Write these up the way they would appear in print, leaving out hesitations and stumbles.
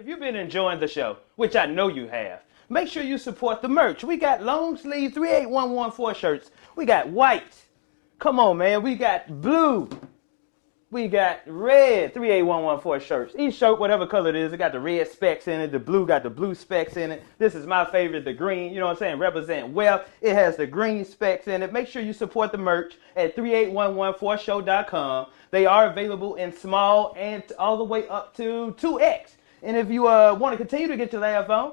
If you've been enjoying the show, which I know you have, make sure you support the merch. We got long sleeve 38114 shirts. We got white. Come on, man. We got blue. We got red 38114 shirts. Each shirt, whatever color it is, it got the red specks in it. The blue got the blue specks in it. This is my favorite, the green. You know what I'm saying? Represent wealth. It has the green specks in it. Make sure you support the merch at 38114show.com. They are available in small and all the way up to 2X. And if you want to continue to get your laugh on,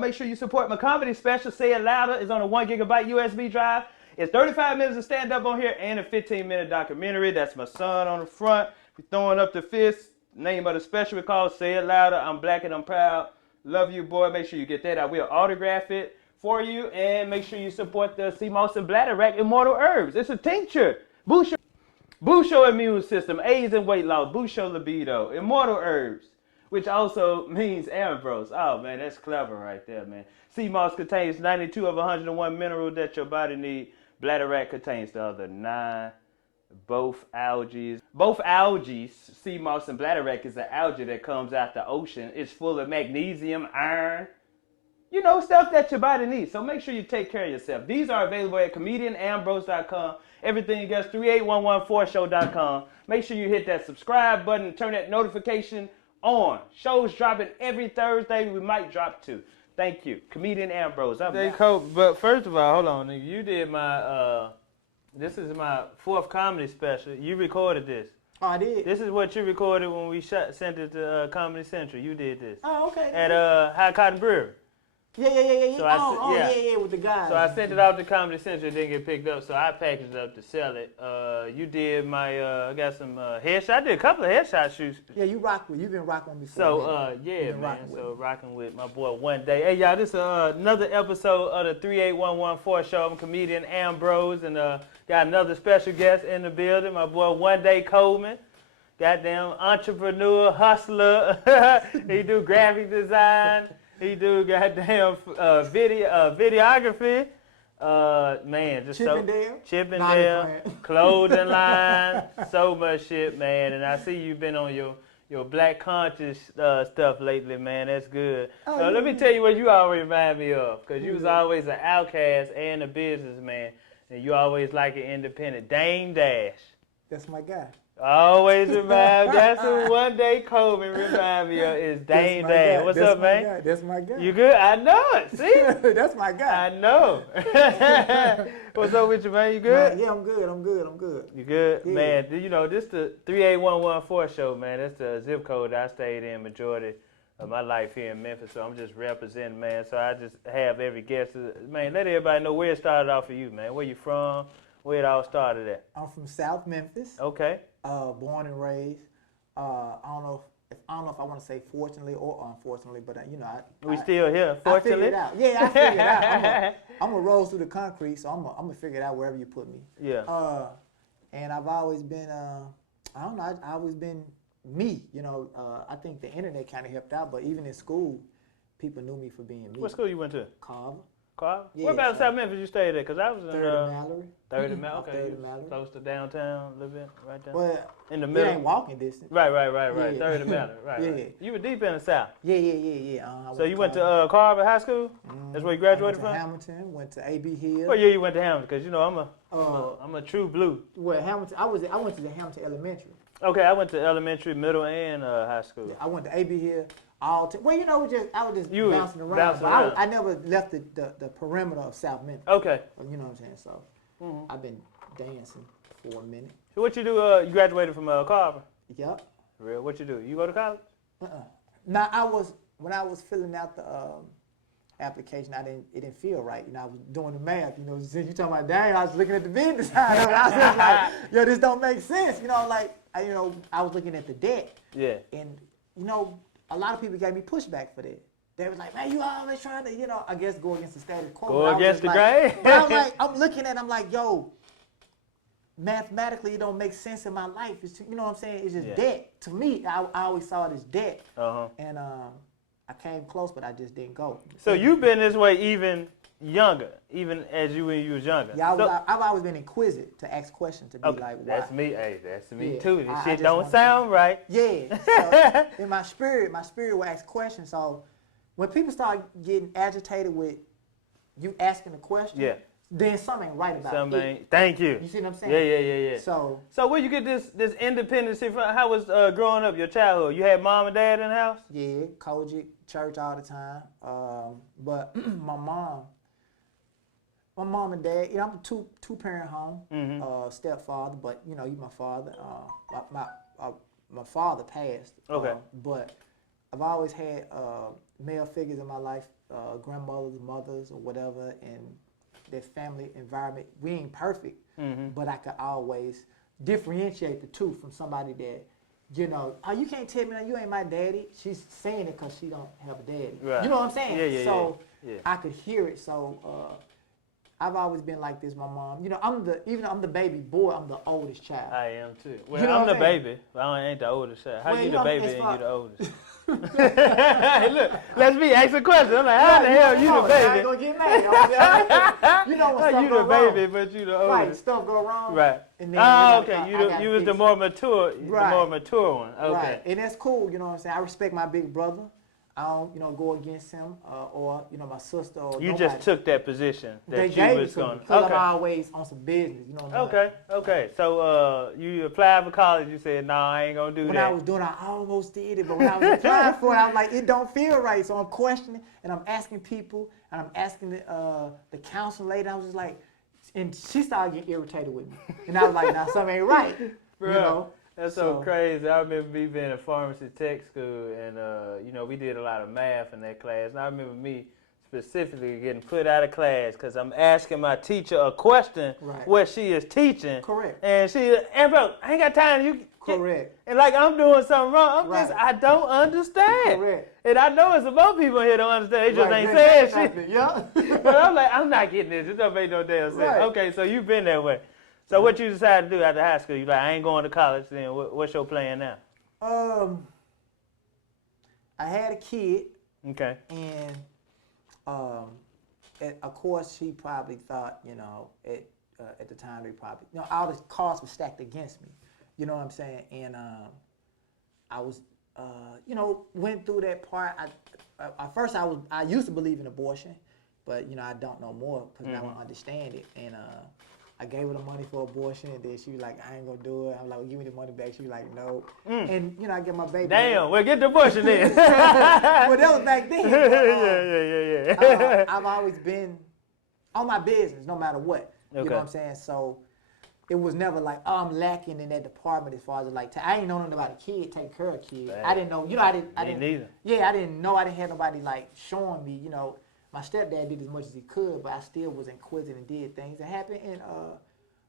make sure you support my comedy special, Say It Louder. It's on a 1 gigabyte USB drive. It's 35 minutes of stand-up on here and a 15-minute documentary. That's my son on the front. We're throwing up the fist. Name of the special is called Say It Louder. I'm black and I'm proud. Love you, boy. Make sure you get that. I will autograph it for you. And make sure you support the Seamoss and Bladderwack Immortal Herbs. It's a tincture. Boost your immune system. AIDS and weight loss. Boost your libido. Immortal Herbs, which also means Ambrose. Oh, man, that's clever right there, man. Seamoss contains 92 of 101 minerals that your body needs. Bladderwack contains the other 9. Both algae, Seamoss and Bladderwack is an algae that comes out the ocean. It's full of magnesium, iron, you know, stuff that your body needs. So make sure you take care of yourself. These are available at comedianambrose.com. Everything else, 38114show.com. Make sure you hit that subscribe button, turn that notification on. Shows dropping every Thursday. We might drop 2. Thank you. Comedian Ambrose. But first of all, hold on, nigga. You did my, this is my 4th comedy special. You recorded this. Oh, I did? This is what you recorded when we sent it to Comedy Central. You did this. Oh, okay. At High Cotton Brewery. Yeah. So with the guys. So I sent it out to Comedy Central. It didn't get picked up, so I packaged it up to sell it. You did my, I got some headshot. I did a couple of headshot shoots. Yeah, you've been rocking with me before. So, yeah, man. So, rocking with my boy One Day. Hey, y'all, this is another episode of the 38114 show. I'm comedian Ambrose, and got another special guest in the building, my boy One Day Coleman. Goddamn entrepreneur, hustler. He do graphic design. He do goddamn videography. Man, just Chippendale, clothing line, so much shit, man. And I see you've been on your black conscious stuff lately, man. That's good. Let me tell you what you always remind me of, because you was always an outcast and a businessman, and you always like an independent. Damedash. That's my guy. Always remind. That's what One Day Coleman remind me of is Dame Dash. What's up, man? That's my guy. You good? I know it. See? That's my guy. I know. What's up with you, man? You good? Yeah, I'm good. You good? Yeah. Man, you know, this the 38114 show, man. That's the zip code I stayed in majority of my life here in Memphis, so I'm just representing, man. So I just have every guest. Man, let everybody know where it started off for you, man. Where you from? Where it all started at? I'm from South Memphis. Okay. Born and raised. I don't know if I want to say fortunately or unfortunately, but you know, we still here. Fortunately, I figured it out. Yeah, I figured it out. I'm gonna roll through the concrete, so I'm gonna figure it out wherever you put me. Yeah. And I've always been, I don't know, I've always been me. You know, I think the internet kind of helped out, but even in school, people knew me for being me. What school you went to? Carver. Yeah, what about South Memphis you stayed at? Because I was in 3rd Mallory. 3rd Mallory, okay. 3rd Mallory. Close to downtown, a little bit, right there. Well, in the middle. It ain't walking distance. Right. Yeah. 3rd Mallory, right. Yeah. Right. You were deep in the South. Yeah. So you went to Carver High School? That's where you graduated from? Hamilton, went to AB Hill. What year you went to Hamilton? Because you know I'm a true blue. Well, Hamilton, I went to the Hamilton Elementary. Okay, I went to elementary, middle, and high school. Yeah, I went to AB Hill. Well, you know, I was just bouncing around. Bouncing around. I never left the perimeter of South Memphis. Okay. You know what I'm saying? So I've been dancing for a minute. So what you do? You graduated from Carver? Yep. Real? What you do? You go to college? Now when I was filling out the application, it didn't feel right. You know, I was doing the math. You know, since you talking about dang, I was looking at the business side of it. I was just like, yo, this don't make sense. You know, like I was looking at the debt. Yeah. And you know, a lot of people gave me pushback for that. They was like, man, you always trying to, you know, I guess go against the status quo. Go against the grain. But I'm like, I'm looking at it, I'm like, yo, mathematically it don't make sense in my life. It's, you know what I'm saying? It's just debt. To me, I always saw it as debt. And I came close, but I just didn't go. So you've been this way even younger, even as when you was younger. Yeah, I've always been inquisitive to ask questions, to be like, why? That's me. Hey, that's me Yeah, too. This I shit just don't want sound right. Yeah. So in my spirit will ask questions. So when people start getting agitated with you asking a question, then something ain't right about it. Thank you. You see what I'm saying? Yeah. So where you get this independency from? How was growing up, your childhood? You had mom and dad in the house? yeah, Kojic, church all the time. But my mom and dad, I'm a two-parent home, stepfather, but he's my father. My father passed. Okay. But I've always had male figures in my life, grandmothers, mothers, or whatever, and their family environment. We ain't perfect, but I could always differentiate the two from somebody that, oh, you can't tell me that you ain't my daddy. She's saying it because she don't have a daddy. Right. You know what I'm saying? Yeah. So I could hear it. So I've always been like this. My mom, I'm the baby boy. I'm the oldest child. I am too. Well, I'm the baby, but I ain't the oldest child. How you the baby and you the oldest? Hey, look, let's be asking questions. I'm like, how the hell you the baby? I ain't gonna get mad. When stuff you go the wrong. baby, but you the oldest. Right, stuff go wrong. Right. And then, okay. You was the more mature, the more mature one. Okay. Right, and that's cool. You know what I'm saying? I respect my big brother. I don't, go against him or my sister or You nobody. just took that position that they you gave was it to going. me because I'm always on some business. You know what I'm Okay. So you applied for college. You said, "No, I ain't gonna do that." When I was doing, I almost did it, but when I was applying for it, I was like, it don't feel right. So I'm questioning and I'm asking people and I'm asking the counselor lady. I was just like, and she started getting irritated with me, and I was like, now something ain't right. Bro. That's so crazy. I remember me being in pharmacy tech school, and we did a lot of math in that class. And I remember me specifically getting put out of class because I'm asking my teacher a question what she is teaching. Correct. And Ambrose, I ain't got time. Correct. And like I'm doing something wrong. I don't understand. Correct. And I know it's some more people here don't understand. They just ain't saying shit. Yeah. But I'm like, I'm not getting this. It don't make no damn sense. Right. Okay, so you've been that way. So what you decided to do after high school? You like, I ain't going to college. Then what's your plan now? I had a kid. Okay. And of course, she probably thought, at the time they probably, all the cards were stacked against me. You know what I'm saying? And I was, went through that part. At first, I used to believe in abortion, but I don't know more because now I understand it. And I gave her the money for abortion, and then she was like, I ain't gonna do it. I'm like, well, give me the money back. She was like, no. And, I get my baby. Damn, well, get the abortion then. Well, that was back then. Yeah. I've always been on my business, no matter what. You know what I'm saying? So it was never like, oh, I'm lacking in that department as far as like, I ain't know nothing about a kid, take care of a kid. I didn't know, I didn't neither. Yeah, I didn't know. I didn't have nobody like showing me, My stepdad did as much as he could, but I still was inquisitive and did things that happened. And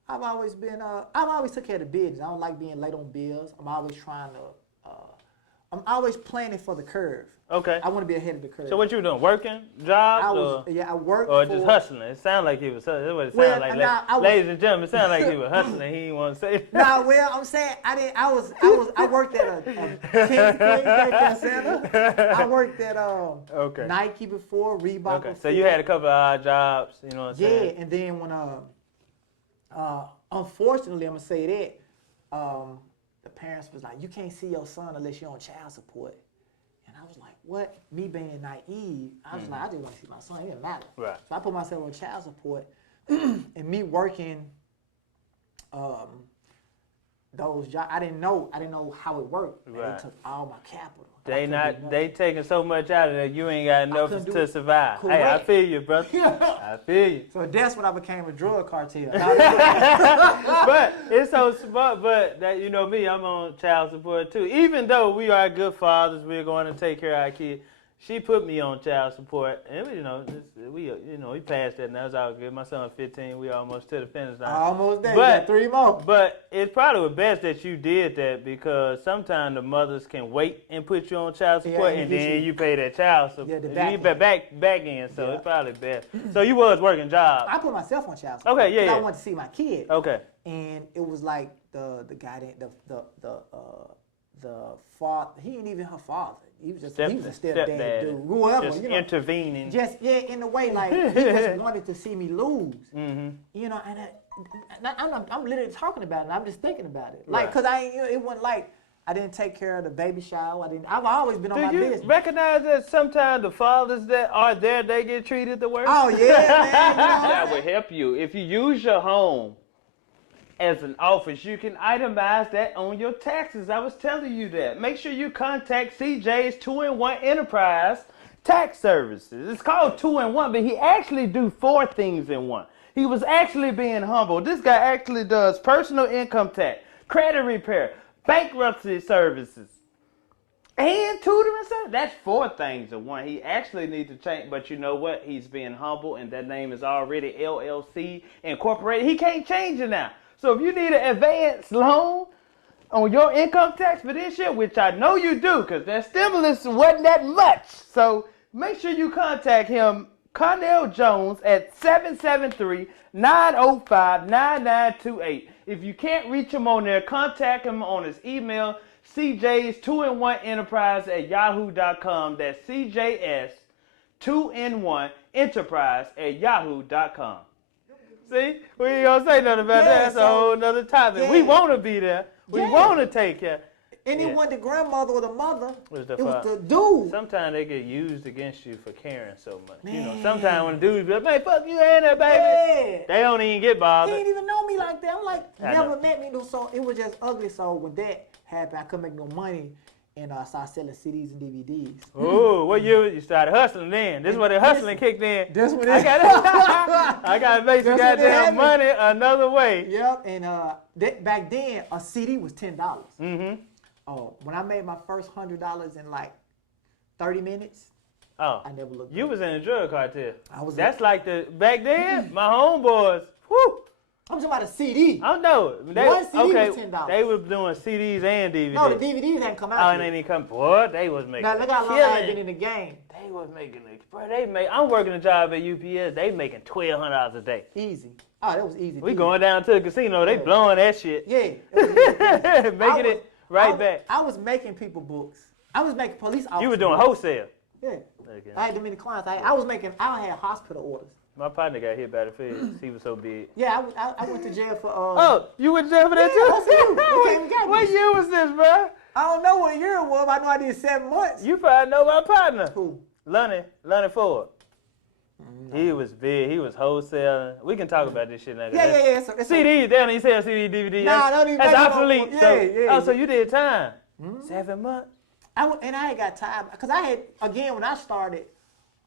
I've always took care of the business. I don't like being late on bills. I'm always I'm always planning for the curve. Okay. I want to be ahead of the curve. So what you doing? Working? Jobs? I worked. Or just hustling? It sounded like he was hustling. That's what it sounded like. Ladies and gentlemen, it sounded like he was hustling. He didn't want to say it. Nah, well, I'm saying I worked at a King's Daycare Center. I worked at Nike before, Reebok. Okay. So you had a couple of odd jobs, you know what I'm saying? Yeah, and then when unfortunately, I'm gonna say that the parents was like, you can't see your son unless you're on child support. And I was like, what? Me being naive, I was like, I just want to see my son. It didn't matter. Right. So I put myself on child support, and me working those jobs. I didn't know how it worked. Right. And they took all my capital. They taking so much out of that you ain't got enough to survive. Correct. Hey, I feel you, brother. I feel you. So that's when I became a drug cartel. But it's so smart. But that me, I'm on child support too. Even though we are good fathers, we're going to take care of our kids. She put me on child support, and we passed that now. It's all good. My son's 15. We almost to the finish line. Almost there. But 3 more. But it's probably best that you did that because sometimes the mothers can wait and put you on child support, and then you pay that child support. Yeah, the back end. So it's probably best. So you was working jobs. I put myself on child support. Okay, yeah. I wanted to see my kid. Okay. And it was like the guy, father. He ain't even her father. He was a stepdad dude. Whoever, just intervening. Just in a way, like he just wanted to see me lose. Mm-hmm. You know, and I'm literally talking about it. I'm just thinking about it, like, cause it wasn't like I didn't take care of the baby shower. I've always been on my business. Do you recognize that sometimes the fathers that are there, they get treated the worst? Oh yeah, man. That would help you if you use your home as an office. You can itemize that on your taxes. I was telling you that. Make sure you contact CJ's 2-in-1 Enterprise Tax Services. It's called 2-in-1, but he actually do 4 things in one. He was actually being humble. This guy actually does personal income tax, credit repair, bankruptcy services, and tutoring services. That's 4 things in one. He actually needs to change, but you know what? He's being humble, and that name is already LLC Incorporated. He can't change it now. So if you need an advance loan on your income tax for this year, which I know you do, because that stimulus wasn't that much. So make sure you contact him, Connell Jones, at 773-905-9928. If you can't reach him on there, contact him on his email, cjs2in1enterprise@yahoo.com. That's cjs2in1enterprise@yahoo.com. See? We ain't gonna say nothing about that. That's a whole nother topic. Yeah. We want to be there. We want to take care. And it wasn't the grandmother or the mother. It was the dude. Sometimes they get used against you for caring so much. Man. You know, sometimes when the dudes be like, man, fuck you and that baby. They don't even get bothered. He didn't even know me like that. I'm like, never met me. So it was just ugly. So when that happened, I couldn't make no money. And I started selling CDs and DVDs. Oh, what year you started hustling then? This is where the hustling kicked in. That's when I got to make some goddamn money another way. Yep, and back then, a CD was $10. Mm-hmm. Oh, when I made my first $100 in like 30 minutes, I never looked. You was in a drug cartel. That's like back then, my homeboys, whew. I'm talking about a CD. I know. One CD was $10. They were doing CDs and DVDs. No, the DVDs hadn't come out. Oh, and they didn't come. Boy, they was making. Now look how long I been in the game. They was making it. Bro, I'm working a job at UPS. They making $1,200 a day. Easy. Oh, that was easy. We going down to the casino. They blowing that shit. Yeah. Making it back. I was making people books. I was making police officers. You were doing wholesale. Yeah. Okay. I had them many clients. I had hospital orders. My partner got hit by the feds. He was so big. Yeah, I went to jail for. Oh, you went to jail for that too? That's you. What year was this, bro? I don't know what year it was. I know I did 7 months. You probably know my partner. Who? Lonnie Ford. No. He was big. He was wholesaling. We can talk about this shit now. Yeah. CDs, they don't even sell CD, DVD. Nah, don't even. That's obsolete. So you did time. Mm-hmm. 7 months. And I ain't got time because I had when I started,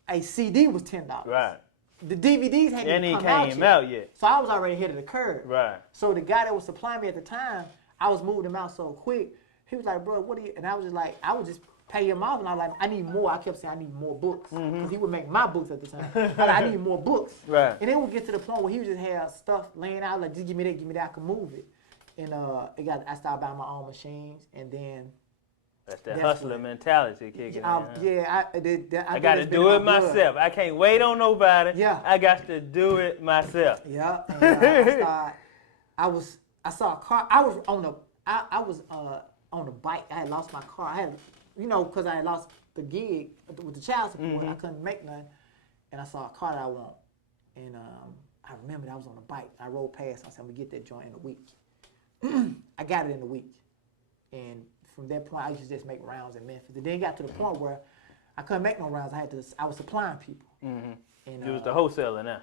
a CD was $10. Right. The DVDs hadn't even come out yet. So I was already ahead of the curve. Right. So the guy that was supplying me at the time, I was moving him out so quick. He was like, bro, what do you? And I was just like, I would just pay him off, and I was like, I need more. I kept saying I need more books because he would make my books at the time. I need more books. Right. And then we get to the point where he would just have stuff laying out like, just give me that, I can move it. And I started buying my own machines, and then. That's the hustler mentality kicking in. I got to do it myself. I can't wait on nobody. Yeah. I got to do it myself. Yeah. And, I saw a car. I was on the bike. I had lost my car. I had, because I had lost the gig with the child support. Mm-hmm. I couldn't make none. And I saw a car that I want. And I remember I was on the bike. I rolled past. I said, I'm going to get that joint in a week. I got it in a week. And from that point, I used to just make rounds in Memphis. And then it got to the point where I couldn't make no rounds. I was supplying people. Mm-hmm. And you was the wholesaler now.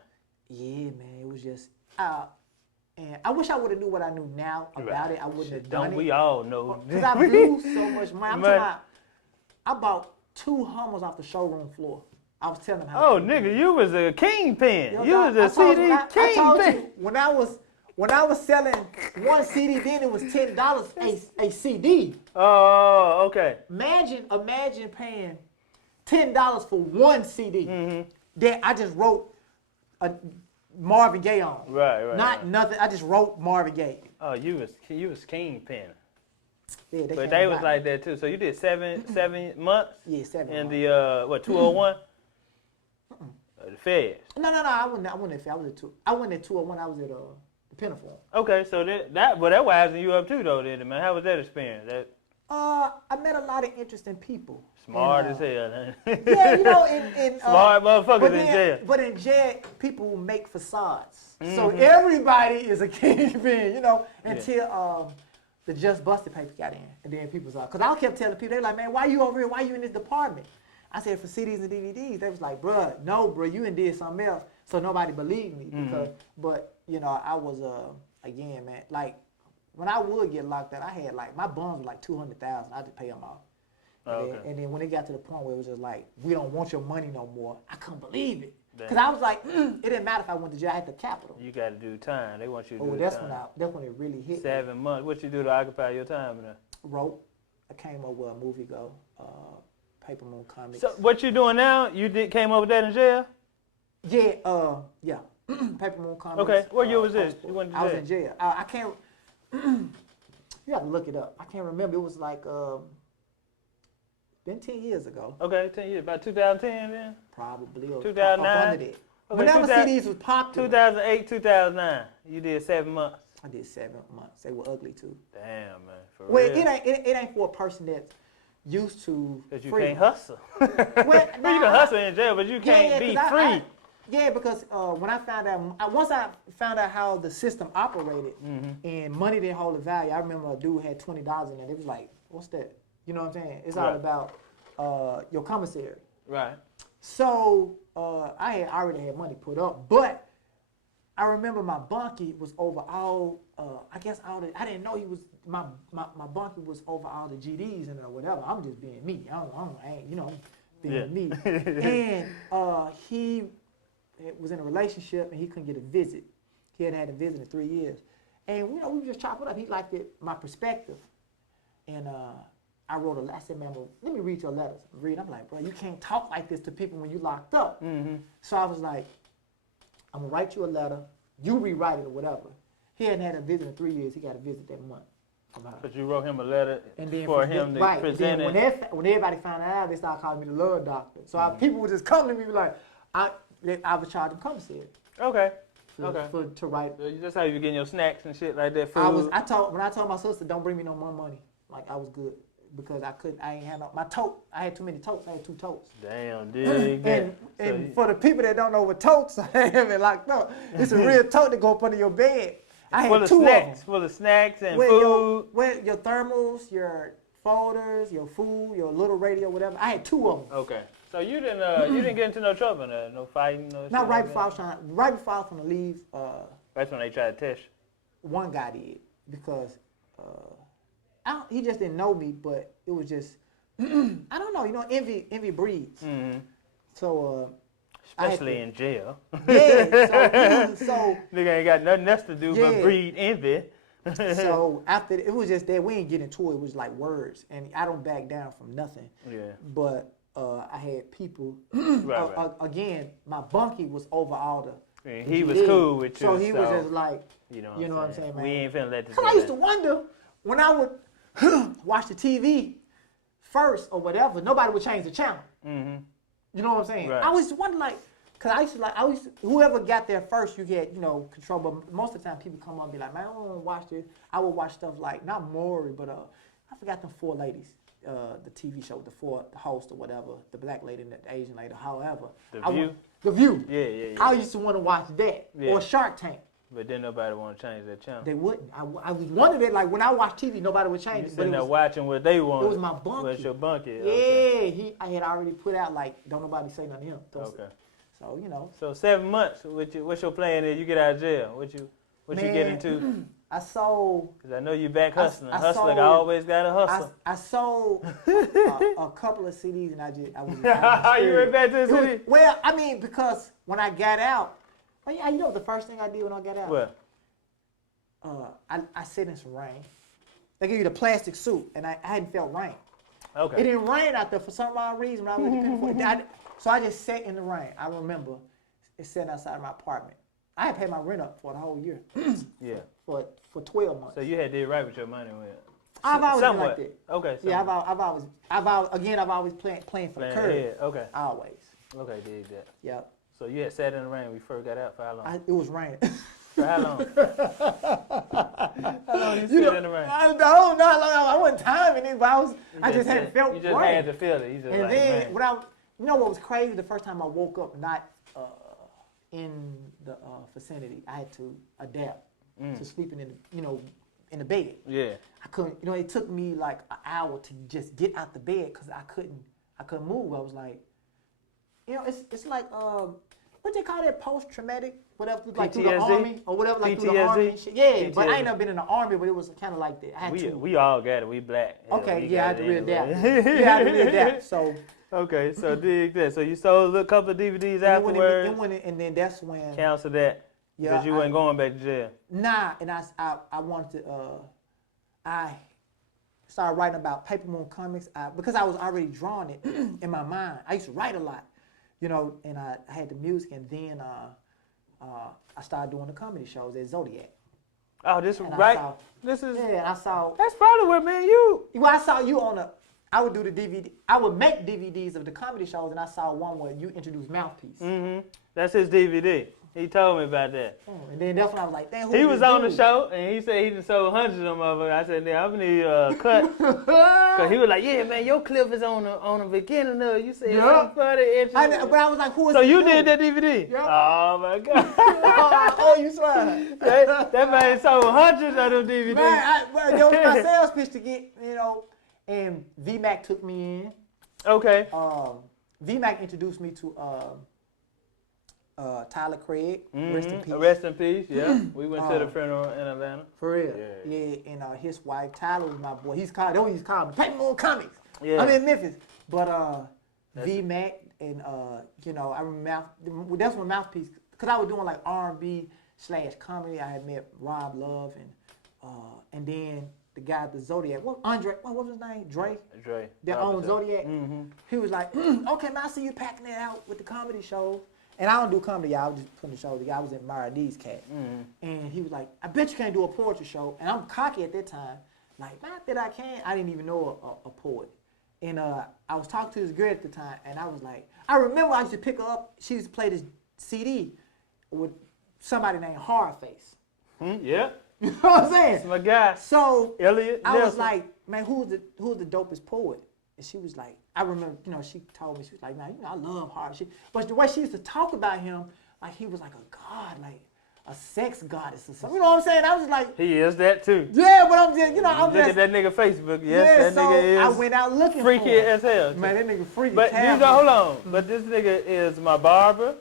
Yeah, man. It was just, and I wish I would have knew what I knew now about it. I wouldn't have done it. Don't we all know? Because I blew so much money. I'm talking about, I bought 2 Hummers off the showroom floor. I was telling them how. Oh, nigga, you was a kingpin. You was a CD kingpin. I told you, when I was selling one CD, then it was $10 a CD. Oh, okay. Imagine paying $10 for one CD that I just wrote a Marvin Gaye on. Right. Not nothing. I just wrote Marvin Gaye. Oh, you was kingpin. Yeah, but they was like that too. So you did 7 months. Yeah, 7 months. In the 201. The feds. No. I wasn't at feds. I wasn't at 201. I was at the Pinafore. Okay, so that winds you up too, though, didn't it, man? How was that experience? I met a lot of interesting people. Smart as hell. Yeah, you know, in smart motherfuckers in jail. But in jail, people make facades. So everybody is a kingpin, you know, until the Just Busted paper got in, and then people saw. Cause I kept telling people, they like, man, why you over here? Why you in this department? I said for CDs and DVDs. They was like, bruh, no, bruh, you did something else. So nobody believed me because, but you know, I was again, man, like when I would get locked up, I had like my bonds were like $200,000. I just pay them off. And then when it got to the point where it was just like, we don't want your money no more, I couldn't believe it. Because I was like, it didn't matter if I went to jail, I had the capital. You got to do time. They want you to do that's time. That's when it really hit 7 months. What you do to occupy your time in there? Wrote. I came up with a moviego, Paper Moon Comics. So what you doing now? You came up with that in jail? Yeah. Paper Moon Comics. Okay, what year was this? You went to jail? I was in jail. I can't, you have to look it up. I can't remember. It was like, been 10 years ago. Okay, 10 years. About 2010 then? Probably. 2009? Okay, whenever CDs was popular. 2008, 2009. You did 7 months. I did 7 months. They were ugly too. Damn, man. For well, real. it ain't for a person that's used to. Because you freedom. can't hustle. Well, you can hustle in jail, but you can't be free. Because when I found out, once I found out how the system operated and money didn't hold the value, I remember a dude had $20 in it. It was like, what's that? You know what I'm saying? It's all about your commissary. Right. So I had already had money put up, but I remember my bunkie was over all. I didn't know he was my bunkie was over all the GDs and whatever. I'm just being me. I ain't, you know, being me. And he was in a relationship and he couldn't get a visit. He hadn't had a visit in 3 years, and you know we just chopped it up. He liked it, my perspective, and I wrote a letter. I said, man, let me read your letters. I'm like, bro, you can't talk like this to people when you locked up. So I was like, I'm gonna write you a letter. You rewrite it or whatever. He hadn't had a visit in 3 years. He got a visit that month. But you wrote him a letter and for him to present it. When everybody found out, they started calling me the love doctor. So people would just come to me like, I was charging commissary. Okay. To write. That's how you getting your snacks and shit like that. Food. When I told my sister, don't bring me no more money. Like I was good. Because I ain't had my tote. I had too many totes. I had 2 totes. Damn, dude. and for the people that don't know what totes I have it locked up, it's a real tote that go up under your bed. I had 2 of them. Full of snacks and food. Your thermals, your folders, your food, your little radio, whatever. I had 2 of them. Okay. So you didn't get into no trouble, no fighting, no. Not right before I was right before I was gonna leave. That's when they tried to test you. One guy did because. He just didn't know me, but it was just, I don't know, you know, envy breeds. So, especially in jail. Yeah, so. Nigga ain't got nothing else to do but breed envy. So after, it was just that, we didn't get into it, it was like words, and I don't back down from nothing. Yeah. But I had people, right. Again, my bunkie was over all the. And he was cool with you. So he was just like, you know what I'm saying, man. We ain't finna let this. Because I used to wonder, when I would watch the TV first or whatever, nobody would change the channel. You know what I'm saying? Right. I always wonder, like, because I used to, whoever got there first, you get, you know, control. But most of the time, people come up and be like, man, I don't want to watch this. I would watch stuff like, not Maury, but I forgot them 4 ladies. The TV show, the host or whatever, the black lady and the Asian lady, however. The View? The View. Yeah. I used to want to watch that. Yeah. Or Shark Tank. But then nobody want to change that channel. They wouldn't. I was wondering it, like when I watch TV, nobody would change it. You sitting there watching what they want. It was my bunkie. What's your bunkie? Yeah, okay. I had already put out like, don't nobody say nothing to him. Okay. So, you know. So 7 months, what's your plan is? You get out of jail. What you get into? I sold. Because I know you back hustling. Hustling, I always got to hustle. I sold a couple of CDs and I was You went back to the city? Well, I mean, because when I got out, you know the first thing I did when I got out? What? I sit in some rain. They give you the plastic suit, and I hadn't felt rain. Okay. It didn't rain out there for some odd reason. When I was depending so I just sat in the rain. I remember it sitting outside my apartment. I had paid my rent up for the whole year. Yeah. For 12 months. So you had did right with your money with I've always been somewhat. like that. Okay. Yeah, I've always playing for the curve. Yeah. Okay. Always. Okay, did that. Yep. So you had sat in the rain when we first got out for how long? It was raining. For how long? How long you sit in the rain? I don't know how long. I wasn't timing it, but I just hadn't felt You just right. had to feel it. You just And like, then man. when you know what was crazy? The first time I woke up, not in the vicinity, I had to adapt to sleeping in the bed. Yeah. I couldn't. It took me like an hour to just get out the bed because I couldn't move. I was like, it's like what they call that, post-traumatic, whatever, like through the PTSD? army or whatever, like through the PTSD? army and shit. Yeah, PTSD. but I ain't never been in the army, but it was kind of like that. I had to. We all got it. We black. Okay, we I had got to it readapt. anyway. Yeah, I had to readapt. So. Okay, so dig that. So you sold a couple of DVDs afterwards. And then that's when. Cancel that. Yeah, because you wasn't going back to jail. Nah, and I wanted to. I started writing about Paper Moon Comics because I was already drawing it in my mind. I used to write a lot, and I had the music, and then I started doing the comedy shows at Zodiac. Oh, this And right? This is. Yeah, and I saw. That's probably where me and you. Well, I saw you on I would do the DVD. I would make DVDs of the comedy shows, and I saw one where you introduced Mouthpiece. Mm-hmm. That's his DVD. He told me about that. And then that's when I was like, damn, he was on the show, and he said he just sold hundreds of them motherfuckers. I said, I'm going to need a cut. Because he was like, yeah, man, your clip is on the beginning of it. You said, yeah. But I was like, who is so this you dude? did that DVD? Yeah. Oh, my God. Oh, you swear. that man sold hundreds of them DVDs. Man, that was my sales pitch to get, and VMAC took me in. Okay. VMAC introduced me to Tyler Craig, rest in peace. Rest in peace, yeah. We went to the funeral in Atlanta. For real. Yeah, and his wife, Tyler, was my boy. They always called me Paper Moon Comics. Yeah. I'm in Memphis. But VMAC and, I remember, that's when Mouthpiece, because I was doing like R&B/comedy. I had met Rob Love and then the guy at the Zodiac, Andre, what was his name? Dre. That owned Zodiac. Mm-hmm. He was like, okay, man, I see you packing that out with the comedy show. And I don't do comedy, y'all. I was just putting the show together. I was in Mara D's cat. Mm-hmm. And he was like, I bet you can't do a poetry show. And I'm cocky at that time. Like, not that I can. I didn't even know a poet. And I was talking to this girl at the time, and I was like, I remember I used to pick her up. She used to play this CD with somebody named Hardface. Yeah. You know what I'm saying? That's my guy. So Elliot I Nelson. was like, man, who's the dopest poet? And she was like, I remember, she told me, she was like, man, I love hard shit. But the way she used to talk about him, like he was like a god, like a sex goddess or something. You know what I'm saying? I was like, he is that too. Yeah, but I'm just, Look at that nigga Facebook. Yes, that nigga is. I went out looking freaky for him. as hell. Man, that nigga freaky. But hold on. But this nigga is my barber.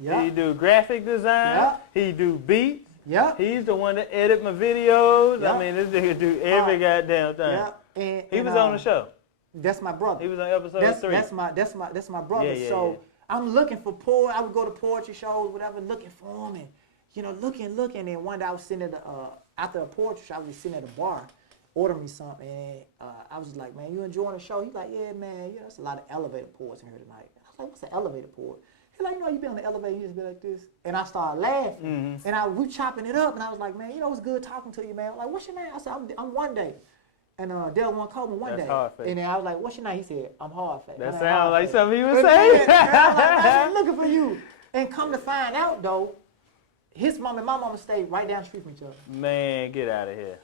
Yeah. He do graphic design. Yeah. He do beats. Yeah. He's the one that edit my videos. Yeah. I mean, this nigga do every goddamn thing. Yeah. And he was on the show. That's my brother. He was on episode 3. That's my brother. Yeah, so I'm looking for poetry. I would go to poetry shows, whatever, looking for him, and looking. And one day I was sitting at after a poetry show, I was just sitting at a bar, ordering me something, and I was like, man, you enjoying the show? He's like, yeah, man, there's a lot of elevator poets in here tonight. I was like, what's an elevator poet? He's like, you be on the elevator, you just be like this. And I started laughing, and we chopping it up, and I was like, man, it was good talking to you, man. I'm like, what's your name? I said, I'm One Day. And Dellguan Coleman One Day. And then I was like, what's your name? He said, I'm Hardface. That sounds like something he was saying. I was like, I'm looking for you. And come to find out, though, his mom and my mama stayed right down the street from each other. Man, get out of here.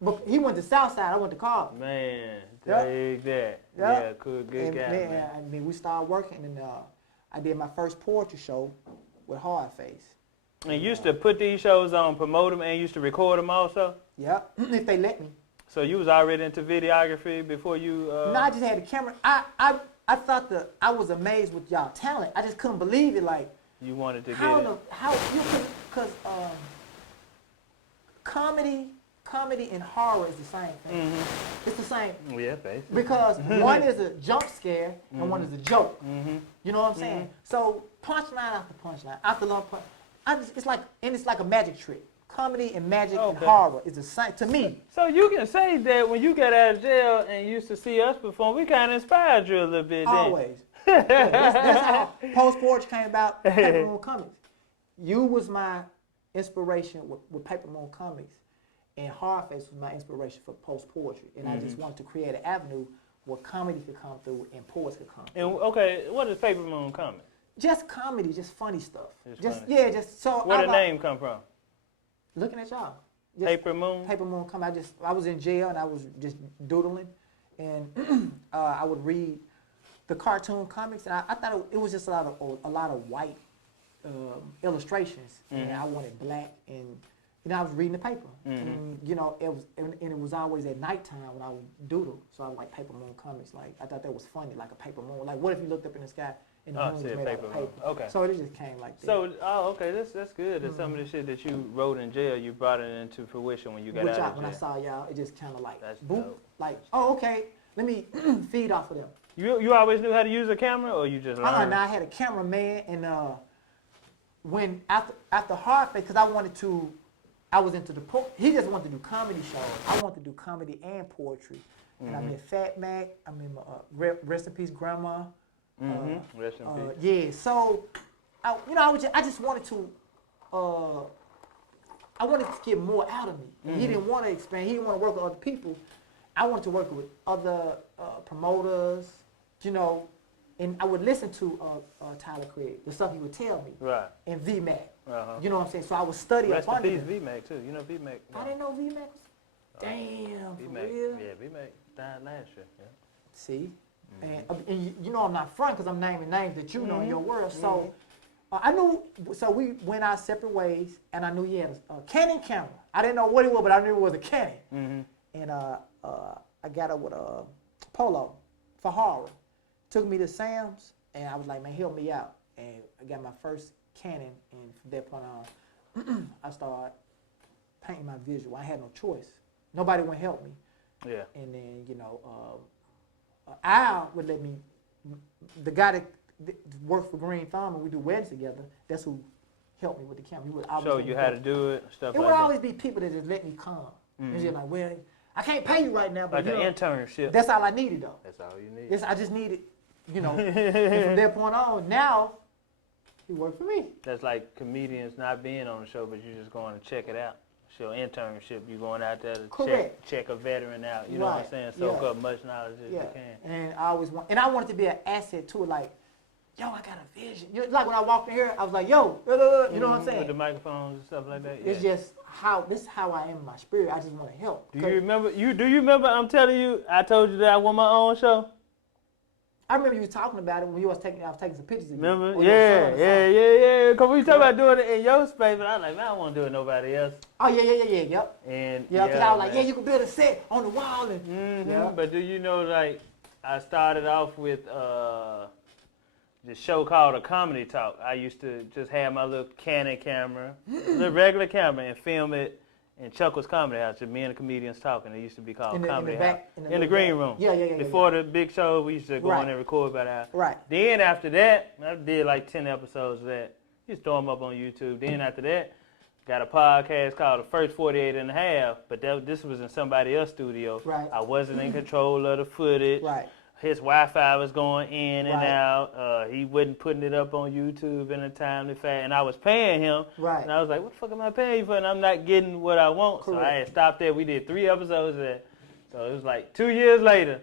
But he went to Southside. I went to Carver. Man, take that. Yeah, cool, good guy, man. I mean, we started working, and I did my first poetry show with Hardface. And you used to put these shows on, promote them, and used to record them also? Yeah, if they let me. So you was already into videography before you? No, I just had a camera. I thought I was amazed with y'all talent. I just couldn't believe it. Like you wanted to how you could, because comedy and horror is the same thing. Mm-hmm. It's the same. Yeah, basically. Because one is a jump scare and one is a joke. Mm-hmm. You know what I'm saying? So punchline after punchline after long punch. It's like a magic trick. Comedy and magic and horror is the same to me. So you can say that when you got out of jail and used to see us perform, we kind of inspired you a little bit. Always. That's how Post Poetry came about. Paper Moon Comics. You was my inspiration with Paper Moon Comics, and Hardface was my inspiration for Post Poetry. And I just wanted to create an avenue where comedy could come through and poets could come through. And okay, what is Paper Moon Comics? Just comedy, just funny stuff. Just funny. Yeah, just so. Where the name come from? Looking at y'all. Just Paper Moon? Paper Moon come. I was in jail and I was just doodling, and I would read the cartoon comics, and I thought it was just a lot of white illustrations, and I wanted black, and I was reading the paper, and it was always at nighttime when I would doodle, so I would like Paper Moon comics. Like I thought that was funny, like a paper moon. Like what if you looked up in the sky and the moon was made out of paper? Okay. So it just came like that. So okay, that's good. That some of the shit that you wrote in jail, you brought it into fruition when you got out of jail. When I saw y'all, it just kind of like that's boom, dope. like okay, let me feed off of them. You always knew how to use a camera, or you just learned? No, I had a cameraman, and when after Hard Face, because I was into he just wanted to do comedy shows. I wanted to do comedy and poetry, and I met Fat Mac. I met rest in peace, Grandma. Rest in peace. Yeah, so I just wanted to. I wanted to get more out of me. And he didn't want to expand. He didn't want to work with other people. I wanted to work with other promoters, and I would listen to Tyler Craig, the stuff he would tell me. Right. And VMAC. You know what I'm saying? So I would study up under him. Rest in peace, VMAC too. You know VMAC. I didn't know VMAC was. Damn, for VMAC. real? Yeah, VMAC died last year. Yeah. See? And I'm not front because I'm naming names that you know in your world. So I knew, so we went our separate ways, and I knew he had a Canon camera. I didn't know what it was, but I knew it was a Canon. And I got up with a Polo for horror. Took me to Sam's, and I was like, man, help me out. And I got my first Canon, and from that point on, I started painting my visual. I had no choice. Nobody would help me. Yeah. And then, Al would let me, the guy that worked for Green Thumb, and we do weddings together, that's who helped me with the camera. He would always show you how to do it, stuff like that. It would always be people that just let me come. It's just like, well, I can't pay you right now, but like an internship. That's all I needed, though. That's all you need. I just needed, and from that point on, now, he worked for me. That's like comedians not being on the show, but you're just going to check it out. It's your internship. You're going out there to check a veteran out. You know what I'm saying? Soak up much knowledge as you can. And I always wanted to be an asset to it. Like, yo, I got a vision. Like when I walked in here, I was like, yo, you know what I'm saying? With the microphones and stuff like that. It's just this is how I am in my spirit. I just want to help. Do you remember? I'm telling you, I told you that I want my own show. I remember you talking about it when I was taking some pictures of you. Remember? Yeah. Because we talking about doing it in your space, but I was like, man, I don't want to do it nobody else. Oh, yep. And because I was like, you can build a set on the wall. But do you know, like, I started off with this show called A Comedy Talk. I used to just have my little Canon camera, the regular camera, and film it in Chuckles Comedy House, just me and the comedians talking. It used to be called Comedy House. In the green room. Yeah. Before the big show, we used to go in and record about that. Right. Then after that, I did like 10 episodes of that. Just throw them up on YouTube. Then after that, got a podcast called The First 48 and a Half, but this was in somebody else's studio. Right. I wasn't in control of the footage. Right. His Wi-Fi was going in and out. He wasn't putting it up on YouTube in a timely fashion. And I was paying him. Right. And I was like, what the fuck am I paying you for? And I'm not getting what I want. Correct. So I had stopped there. We did 3 episodes of that. So it was like 2 years later.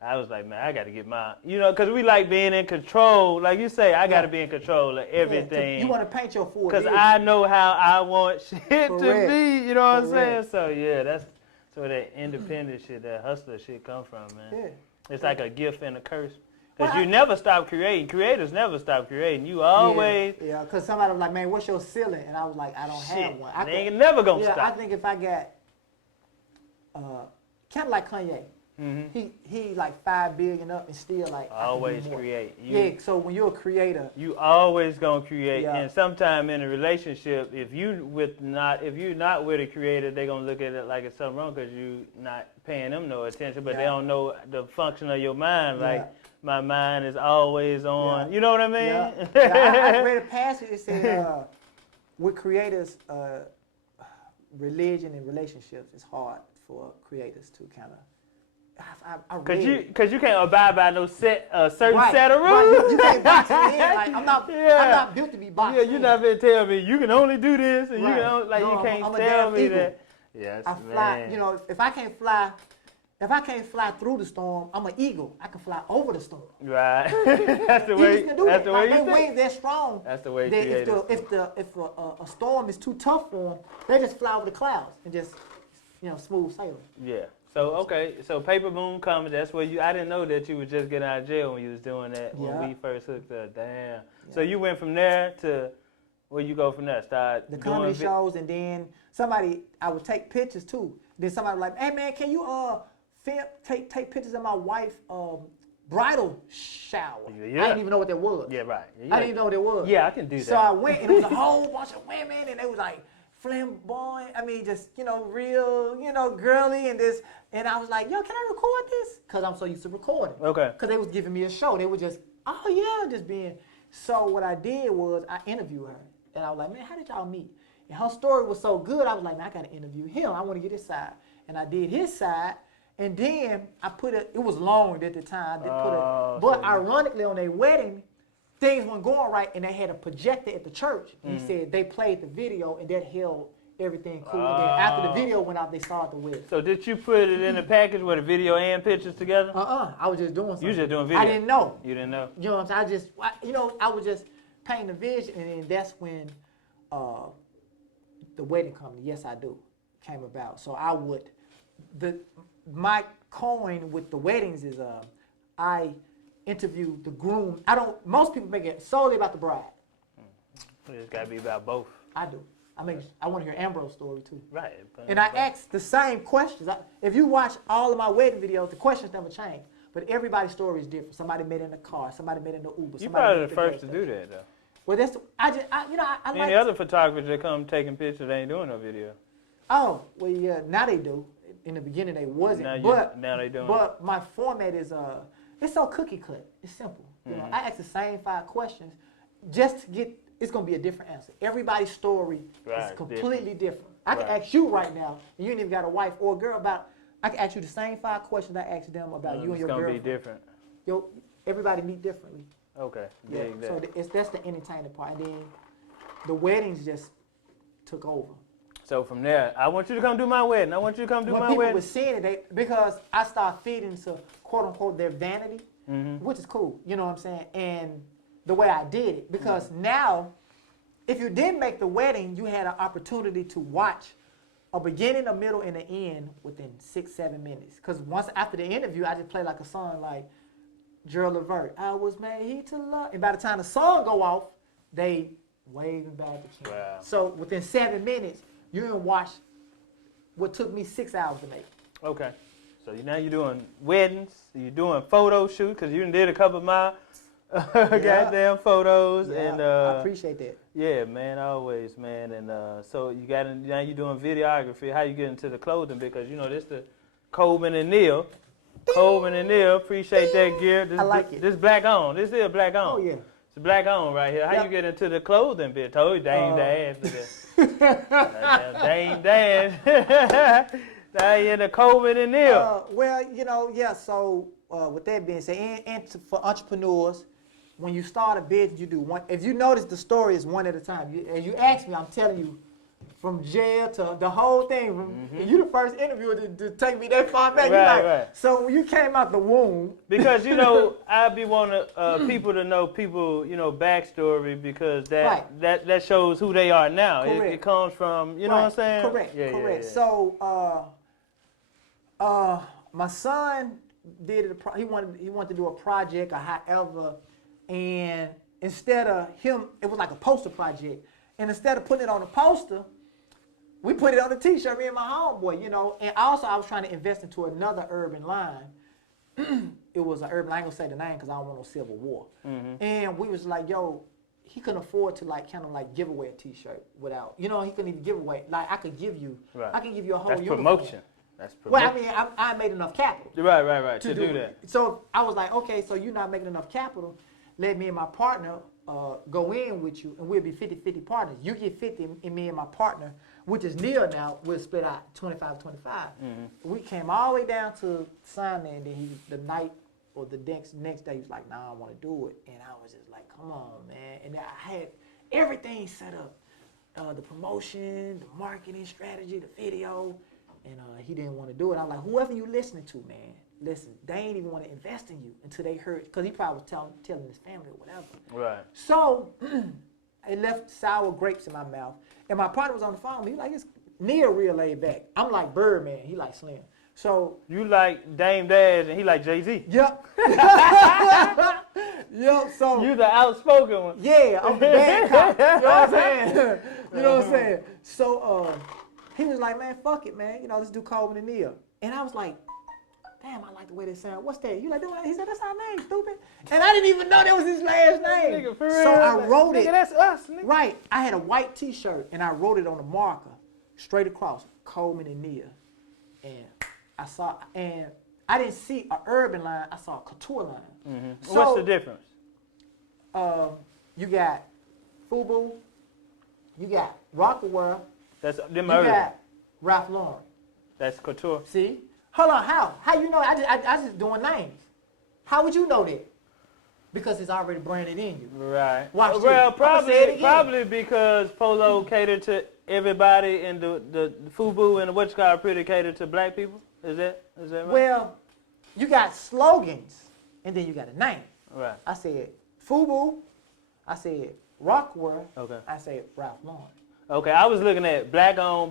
I was like, man, I got to get mine. Because we like being in control. Like you say, I got to be in control of everything. You want to paint your full because I know how I want shit to be. You know what I'm saying? So, yeah, that's where that independent shit, that hustler shit come from, man. Yeah. It's like a gift and a curse. Because you never stop creating. Creators never stop creating. You always... Yeah, because somebody was like, man, what's your ceiling? And I was like, I don't have one. They ain't never going to stop. I think if I got... kind of like Kanye. He like 5 billion up and still like... Always create. So when you're a creator... You always going to create. Yeah. And sometime in a relationship, if you're not with a creator, they're going to look at it like it's something wrong because you not paying them no attention, but they don't know the function of your mind. Like, my mind is always on. You know what I mean? I read a passage that said, with creators, religion and relationships, it's hard for creators to kind of... Because you can't abide by no certain set of rules. Right. You can't box me in. Like, I'm not built to be boxed in. Yeah, you're not going to tell me you can only do this and you can only, you can't tell me that. Yes, I fly, if I can't fly if I can't fly through the storm, I'm an eagle. I can fly over the storm. Right. That's the way. Can do That's that. the way like, you their think. wings, they're strong. That's the way They, creative. if a storm is too tough for them, they just fly over the clouds and just, smooth sailing. Yeah. So okay. So Paper Moon Comedy. That's where you. I didn't know that you was just getting out of jail when you was doing that when Yeah. we first hooked up. Damn. Yeah. So you went from there to where you go from there? Start The doing comedy shows, and then I would take pictures too. Then somebody was like, hey man, can you take pictures of my wife bridal shower? Yeah. I didn't even know what that was. Yeah. Right. Yeah. I didn't even know what it was. Yeah, I can do that. So I went, and it was a whole bunch of women, and they was like flamboyant. I mean, just real, girly, and I was like, yo, can I record this? Cause I'm so used to recording. Okay. Cause they was giving me a show. They were just, oh yeah, just being. So what I did was I interviewed her, and I was like, man, how did y'all meet? And her story was so good, I was like, man, I gotta interview him. I want to get his side, and I did his side. And then I put it was long at the time. But ironically, on their wedding, things weren't going right, and they had a projector at the church. And he said they played the video, and that held everything cool. And then after the video went out, they started the wedding. So did you put it in the package with the video and pictures together? I was just doing something. You was just doing video. I didn't know. You didn't know. You know what I'm saying? I was just painting the vision, and then that's when the wedding company, Yes I Do, came about. So I would my coin with the weddings is I interview the groom. Most people make it solely about the bride. It's got to be about both. I do. I want to hear Ambrose's story too. Right. And I ask the same questions. If you watch all of my wedding videos, the questions never change. But everybody's story is different. Somebody met in the car. Somebody met in the Uber. You're probably the first to do that though. Well, that's I like. Any other photographers that come taking pictures, they ain't doing no video. Oh, well, yeah. Now they do. In the beginning, they wasn't. Now they doing. But my format is it's so cookie cut. It's simple. You know, I ask the same 5 questions just to get. It's gonna be a different answer. Everybody's story is completely different. I can ask you right now, and you ain't even got a wife or a girl about. I can ask you the same 5 questions I asked them about you and your girlfriend. It's gonna be different. Everybody meet differently. Okay. Yeah. So that's the entertaining part, and then the weddings just took over. So from there, I want you to come do my wedding. I want you to come do my When people wedding. were seeing it, because I started feeding to quote unquote their vanity, which is cool. You know what I'm saying? And the way I did it, because now, if you didn't make the wedding, you had an opportunity to watch a beginning, a middle, and an end within 6-7 minutes. Because once after the interview, I just play like a song like Gerald Levert, I was made to love. And by the time the song go off, they waving back the camera. Wow. So within 7 minutes, you can watch what took me 6 hours to make. Okay. So now you're doing weddings, you're doing photo shoots, because you done did a couple of my goddamn photos. Yeah, and I appreciate that. Yeah, man, always, man. And so now you're doing videography. How you get into the clothing? Because, this the Coleman and Neil. Coleman and Neil, appreciate that gear. I like it. This black on. This is black on. Oh, yeah. It's black on right here. How you get into the clothing bit? Told you, Dame Dash. Dame Dash. Now you're in the Coleman and Neil. So with that being said, and for entrepreneurs, when you start a business, you do one. If you notice, the story is one at a time. As you ask me, I'm telling you, from jail to the whole thing. You the first interviewer to take me that far back. Right. So when you came out the womb. Because, I be wanting people to know backstory, because that shows who they are now. It comes from, you know what I'm saying? Correct. Yeah. So my son did it. He wanted to do a project or however, and instead of him, it was like a poster project. And instead of putting it on a poster, we put it on a T-shirt, me and my homeboy, And also, I was trying to invest into another urban line. It was an urban, I ain't gonna say the name because I don't want no civil war. And we was like, yo, he couldn't afford to give away a T-shirt without, he couldn't even give away. Like, I can give you a whole That's uniform. promotion. That's promotion. Well, I mean, I made enough capital. Right, to do that. So I was like, okay, so you're not making enough capital. Let me and my partner go in with you, and we'll be 50-50 partners. You get 50, and me and my partner, which is Neil now, we'll split out 25-25. We came all the way down to signing, and then the night or the next day, he was like, nah, I don't want to do it. And I was just like, come on, man. And I had everything set up, the promotion, the marketing strategy, the video. And he didn't want to do it. I'm like, whoever you listening to, man, listen, they ain't even want to invest in you until they heard, because he probably was telling his family or whatever. Right. So it left sour grapes in my mouth. And my partner was on the phone. He like, it's Neil real laid back. I'm like Birdman. He like Slim. So you like Dame Dash and he like Jay-Z. Yep. Yep. So you the outspoken one. yeah, I'm the bad cop. You know what I'm saying? You know what I'm saying? So he was like, man, fuck it, man. You know, let's do Coleman and Neil. And I was like, damn, I like the way they sound. What's that? You like that? He said, that's our name, stupid. And I didn't even know that was his last name. Nigga, for real? So I wrote nigga, it. That's us, nigga. Right. I had a white T-shirt and I wrote it on a marker straight across, Coleman and Neil. And I didn't see an urban line. I saw a couture line. Mm-hmm. So, what's the difference? You got FUBU, you got Rockaware, That's them you urban. got Ralph Lauren. That's couture. See? Hold on, how? How you know? I just doing names. How would you know that? Because it's already branded in you. Right. Watch well, this. I'ma say it again. probably because Polo catered to everybody, and the FUBU and the what's called pretty catered to black people. Is that right? Well, you got slogans, and then you got a name. Right. I said FUBU, I said Rockwear, Okay. I said Ralph Lauren. Okay, I was looking at black on,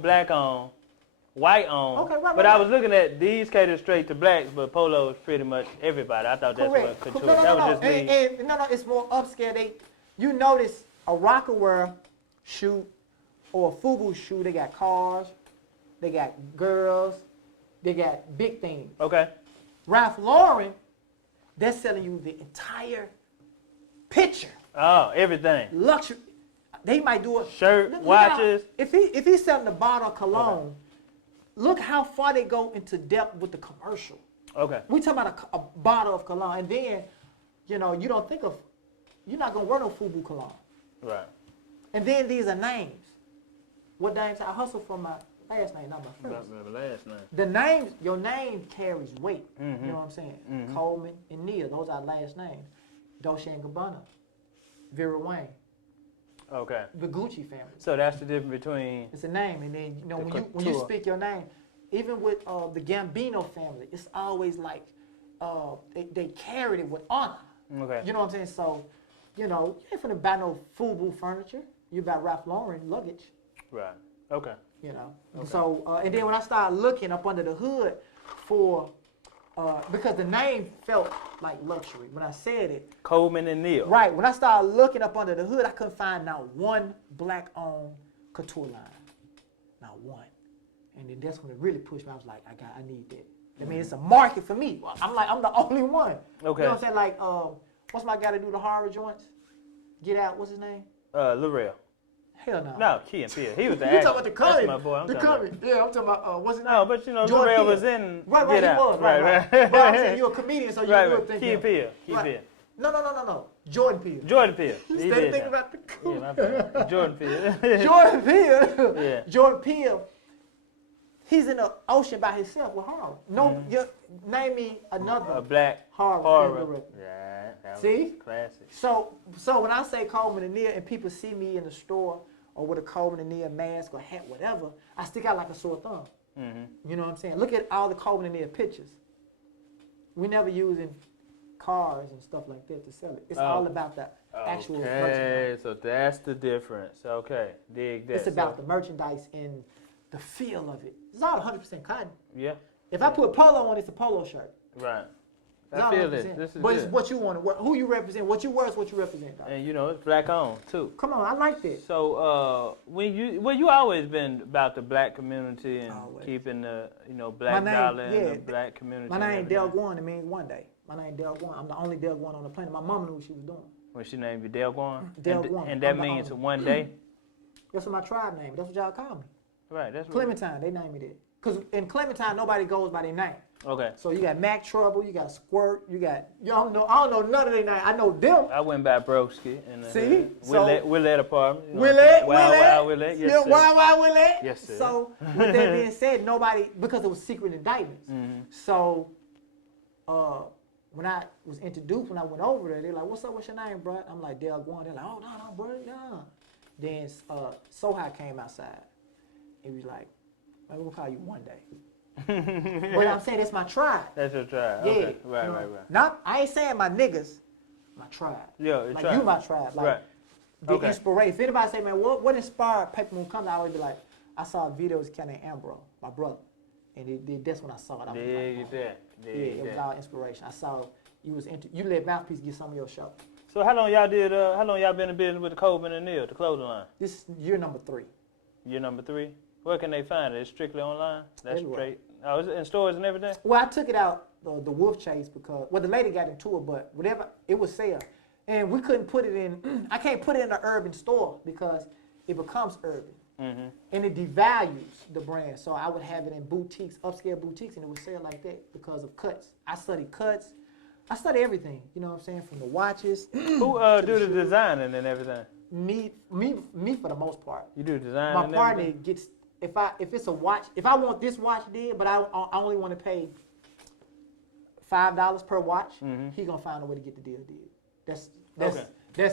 white on. Okay, right, but right, I was looking at these catered straight to blacks, but Polo is pretty much everybody. I thought that's Correct. what couture. No, that was just me. and no, it's more upscale. You notice a Rockaware shoe or a FUBU shoe, they got cars, they got girls, they got big things. Okay. Ralph Lauren, they're selling you the entire picture. Oh, everything. Luxury. They might do a Shirt, look watches. how- if he's selling a bottle of cologne, look how far they go into depth with the commercial. Okay. We talking about a bottle of cologne, and then, you know, you're not gonna wear no FUBU cologne. Right. And then these are names. What names? I hustle for my last name, not my first. Not my last name. The names, your name carries weight. Mhm. You know what I'm saying? Mhm. Coleman and Neil, those are last names. Dolce & Gabbana, Vera Wang, Okay. the Gucci family. So that's the difference between. It's a name, and then you know The when you couture. speak your name, even with the Gambino family, it's always like they carried it with honor. Okay. You know what I'm saying? So, you know, you ain't finna buy no FUBU furniture. You buy Ralph Lauren luggage. Right. Okay. You know. Okay. So and then when I started looking up under the hood for because the name felt like luxury when I said it. Coleman and Neil. Right. When I started looking up under the hood, I couldn't find not one black-owned couture line. Not one. And then that's when it really pushed me. I was like, I need that. I mean, it's a market for me. I'm the only one. Okay. You know what I'm saying? Like, what's my guy to do the horror joints? Get Out. What's his name? Lorel. Hell no. No, Key and Peele. He was the You actor. talking about the That's comedy? my boy. I'm The talking comedy. Yeah, I'm talking about what's his name? No, but you know, Jordan Lorel Peele. was in Right, Get he Out. was. Right. But I'm saying you're a comedian, so you right, would right. think Key him. Peele. Key Right. Peele. No. Jordan Peele. Jordan Peele. You He started did thinking that. about the Yeah, my bad. Jordan Peele. Jordan Peele. Yeah. Jordan Peele. He's in the ocean by himself with horror. No, name me another A black horror. horror. Yeah, that was See? classic. So when I say Coleman and Neil, and people see me in the store or with a Coleman and Neil mask or hat, whatever, I stick out like a sore thumb. Mm-hmm. You know what I'm saying? Look at all the Coleman and Neil pictures. We never using cars and stuff like that to sell it. It's all about the actual merchandise. Okay, so that's the difference. Okay, dig that. It's about the merchandise and the feel of it. It's all 100% cotton. Yeah, If I put polo on, it's a polo shirt. right. It's I all feel 100%. this. This is but good. it's what you want to wear. Who you represent. What you wear is what you represent, dog. And you know, it's black on too. Come on, I like that. So you always been about the black community and Always. keeping the black My name, dollar in yeah. the black community. My and name everything. Dellguan. It means one day. My name Dellguan. I'm the only Dellguan on the planet. My mama knew what she was doing. When she named you Dellguan. Dellguan. And that I'm the means only. one day. That's what my tribe name. That's what y'all call me. Right. That's what. Clementine. They named me that. Because in Clementine, nobody goes by their name. Okay. So you got Mac Trouble, you got Squirt, you got, I don't know none of their names. I know them. I went by Broski in the See? Willette apartment. You know, Willette, Wild Willette. Yes, yeah, sir. Wild Willette. Yes, sir. So with that being said, nobody, because it was secret indictments. Mm-hmm. So when I was introduced, when I went over there, they're like, what's up, what's your name, bro? I'm like, Dellguan. They're like, oh, no, bro, no. Then Sohai came outside. He was like, Maybe we'll call you One Day. But I'm saying that's my tribe. That's your tribe. Yeah. Okay. Right. Not, I ain't saying my niggas, my tribe. Yeah, your like tribe. you my tribe. Like the inspiration. If anybody say, man, what inspired Paper Moon Comes, I always be like, I saw a video of this cat named Ambrose, my brother. And that's when I saw it. I was it was all inspiration. I saw you let Mouthpiece get some of your show. So how long y'all been in business with the Coleman and Neal, the clothing line? This is year number 3. Year number 3? Where can they find it? It's strictly online? That's Everywhere. straight. Oh, is it in stores and everything? Well, I took it out the Wolf Chase because the lady got into it, but whatever it was sale, and we couldn't put it in. I can't put it in an urban store because it becomes urban, and it devalues the brand. So I would have it in boutiques, upscale boutiques, and it would sell like that because of cuts. I study cuts. I study everything. You know what I'm saying? From the watches. Who do the designing and everything? Me for the most part. You do design. My and partner everything? gets if it's a watch. If I want this watch did, but I only want to pay $5 per watch, he gonna find a way to get the deal did. That's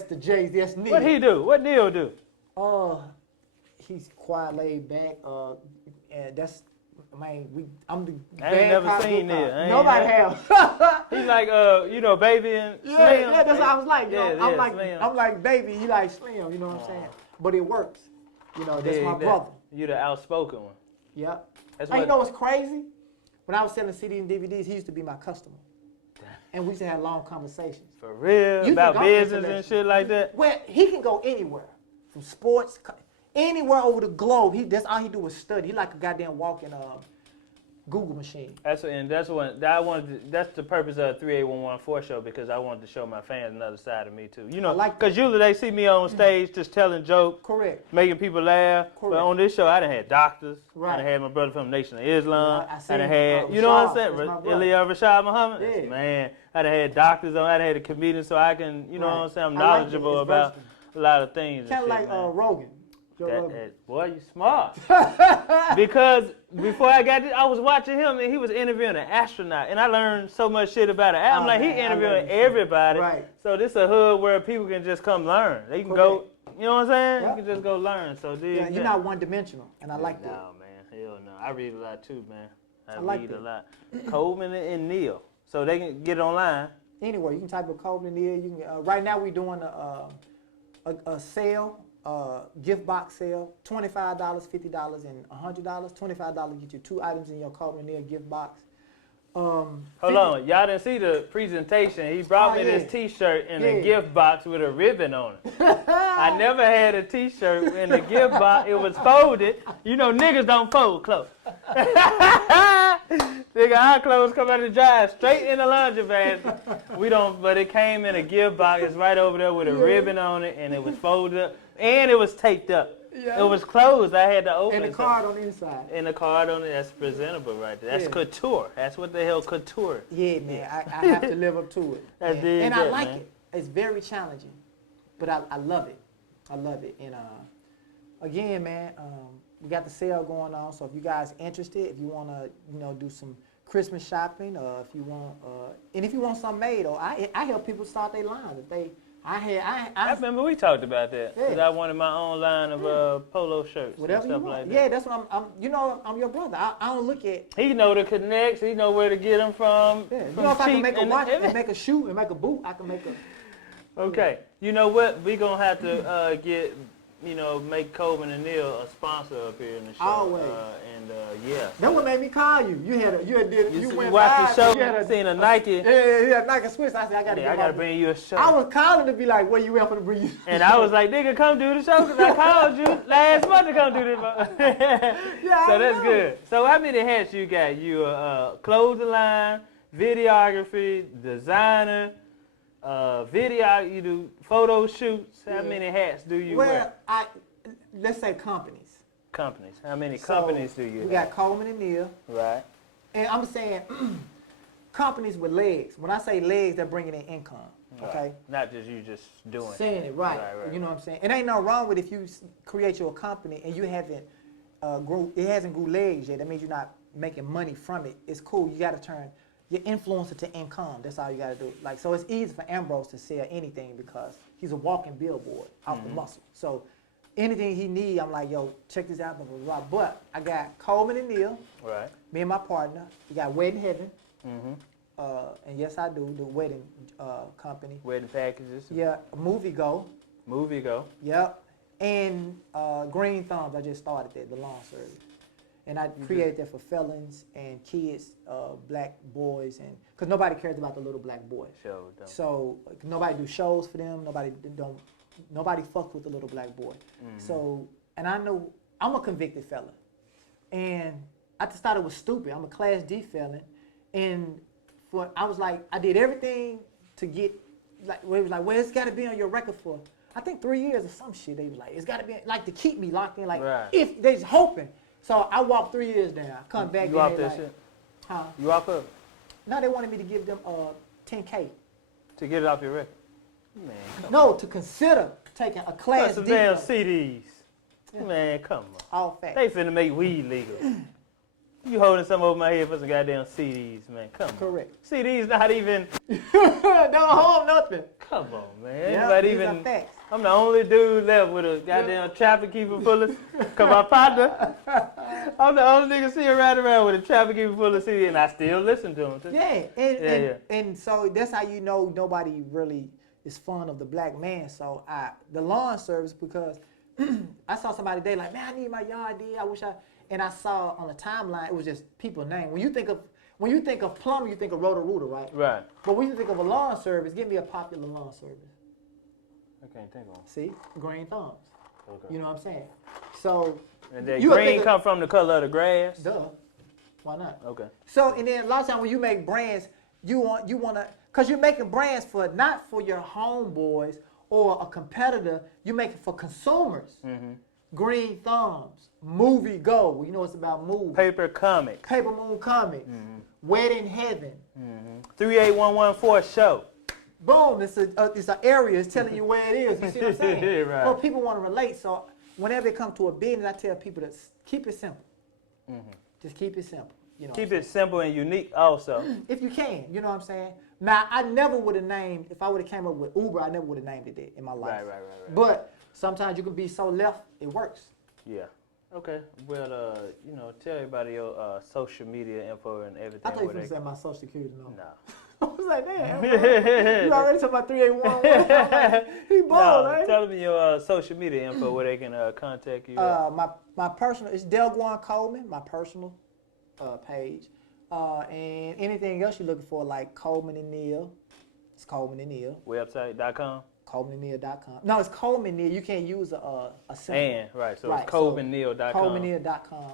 the J's. That's Neal. What he do? What Neal do? He's quiet, laid back. And that's I'm the. I ain't never seen Neal. Nobody have. He's like Baby and Slim. Yeah, that's what I was like. Slim. I'm like Baby. He like Slim. You know what I'm saying? But it works. You know, that's my brother. You the outspoken one. Yep. And you know what's crazy? When I was selling CDs and DVDs, he used to be my customer. And we used to have long conversations. For real? About business and shit like that? Well, he can go anywhere. From sports, anywhere over the globe. That's all he do is study. He like a goddamn walking Google machine. That's the purpose of the 38114 show, because I wanted to show my fans another side of me too. You know, because usually they see me on stage just telling jokes, correct, making people laugh. Correct. But on this show, I done had doctors. Right. I done had my brother from the Nation of Islam. I done had, you know what I'm saying, Rashad Muhammad. Yeah. Man, I done had doctors on. I done had a comedian, so I can, you know what I'm saying, I'm knowledgeable about a lot of things. Kind of like Rogan. Boy, you smart. Because before I got this, I was watching him and he was interviewing an astronaut, and I learned so much shit about it. I'm like, he interviewing everybody. Right. So this is a hood where people can just come learn. They can go, you know what I'm saying? Yep. You can just go learn. So you're not one-dimensional, and I like that. No, man, hell no. I read a lot too, man. I read a lot. Coleman and Neal. So they can get it online. Anywhere, you can type of Coleman and Neal. You can. Right now we're doing a sale. Gift box sale, $25, $50, and $100. $25 get you 2 items in your Coleman Neal gift box. Hold on, y'all didn't see the presentation. He brought me this T-shirt in a gift box with a ribbon on it. I never had a T-shirt in the gift box. It was folded. You know, niggas don't fold clothes. Nigga, our clothes come out of the dryer straight in the laundry basket. We don't, but it came in a gift box. It's right over there with a ribbon on it, and it was folded up, and it was taped up. Yeah. It was closed. I had to open it. And the card on the inside. And the card on it. That's presentable right there. That's couture. That's what the hell couture. Yeah, man. I have to live up to it. And I like it. It's very challenging, but I love it. I love it. And again, man, we got the sale going on. So if you guys interested, if you want to, do some Christmas shopping, if you want, and if you want something made, I help people start their lines. If they I remember we talked about that. Because I wanted my own line of polo shirts and stuff like that. Yeah, that's what I'm your brother. I don't look at. He know the connects. He know where to get them from. Yeah. If I can make a watch and make a shoe and make a boot, I can make a. Okay. You know what? We going to have to make Coleman and Neal a sponsor up here in the show. Always. Yeah. That's what made me call you. You went watched the show, seen a Nike. Yeah, Nike Swiss. I said, I got to bring you a show. I was calling to be like, where you at for the bring you? And I was like, nigga, come do the show, because I called you last month to come do this. Yeah, so that's good. So how many hats you got? You a clothing line, videography, designer, you do photo shoots. How many hats do you wear? Let's say companies. Companies. How many companies do you have? We got Coleman and Neal. Right. And I'm saying companies with legs. When I say legs, they're bringing in income. Okay. Right. Not just you just doing it. Saying it right. You know what I'm saying? It ain't no wrong with if you create your company and you haven't it hasn't grew legs yet. That means you're not making money from it. It's cool. You got to turn your influencer to income. That's all you got to do. So it's easy for Ambrose to sell anything because he's a walking billboard off the muscle. So anything he need, I'm like, yo, check this out, blah, blah, blah. But I got Coleman and Neal, Right. me and my partner. We got Wedding Heaven. Mm-hmm. And yes, I do, the wedding company. Wedding packages. Yeah, moviego. Moviego. Yep. And Green Thumbs, I just started that, the lawn service. And I created that for felons and kids, black boys, and because nobody cares about the little black boys. Sure, don't. So nobody do shows for them. Nobody fuck with the little black boy. So, and I know I'm a convicted fella, and I just thought it was stupid. I'm a Class D felon, and I was like, I did everything to get like. It was like, well, it's got to be on your record for, I think 3 years or some shit. They was like, it's got to be like to keep me locked in. Like if they's hoping. So I walked 3 years down. Come back. You off that like, shit? Huh? You off of? No, they wanted me to give them $10K. To get it off your record? Man, come No, to consider taking a Class some D. damn CDs. Yeah. Man, come on. All facts. They finna make weed legal. You holding something over my head for some goddamn CDs, man. Come on. Correct. CDs not even. Don't hold nothing. Come on, man. Yeah, Anybody these even. are facts. I'm the only dude left with a goddamn traffic keeper full of. Cause my partner. I'm the only nigga seeing right around with a traffic keeper full of CDs, and I still listen to them too. Yeah, and so that's how you know nobody really is fond of the black man. So the lawn service, because I saw somebody today like, man, I need my yard deed. I wish and I saw on the timeline it was just people's name. When you think of plumber, you think of Roto-Rooter, right? Right. But when you think of a lawn service, give me a popular lawn service. I can't think of them. See, Green Thumbs. Okay. You know what I'm saying? So. And that green come from the color of the grass? Duh. Why not? Okay. So, and then a lot of times when you make brands, you want to, because you're making brands for not for your homeboys or a competitor, you make it for consumers. Mm-hmm. Green Thumbs, moviego, you know it's about movies. Paper Comics. Paper Moon Comics. Mm-hmm. Wedding Heaven. Mm-hmm. 38114 show. Boom, it's an area, it's telling you where it is. You see what I'm saying? Right. Well, people want to relate, so whenever they come to a business, I tell people to keep it simple. Mm-hmm. Just keep it simple. You know, keep it simple and unique also. If you can, you know what I'm saying? Now, I never would have named, if I would have came up with Uber, I never would have named it that in my life. Right. But sometimes you can be so left, it works. Yeah. Okay. Well, tell everybody your social media info and everything. I thought you were going to say my social security number. No. I was like, damn, you already talking about 381. Like, he bold, right? Tell me your social media info where they can contact you. My personal, it's Dellguan Coleman, my personal page. And anything else you're looking for, like Coleman and Neal, it's Coleman and Neal. Website.com? ColemanandNeal.com. No, it's Coleman Neal. You can't use a symbol. Right, so it's ColemanNeal.com. ColemanNeal.com.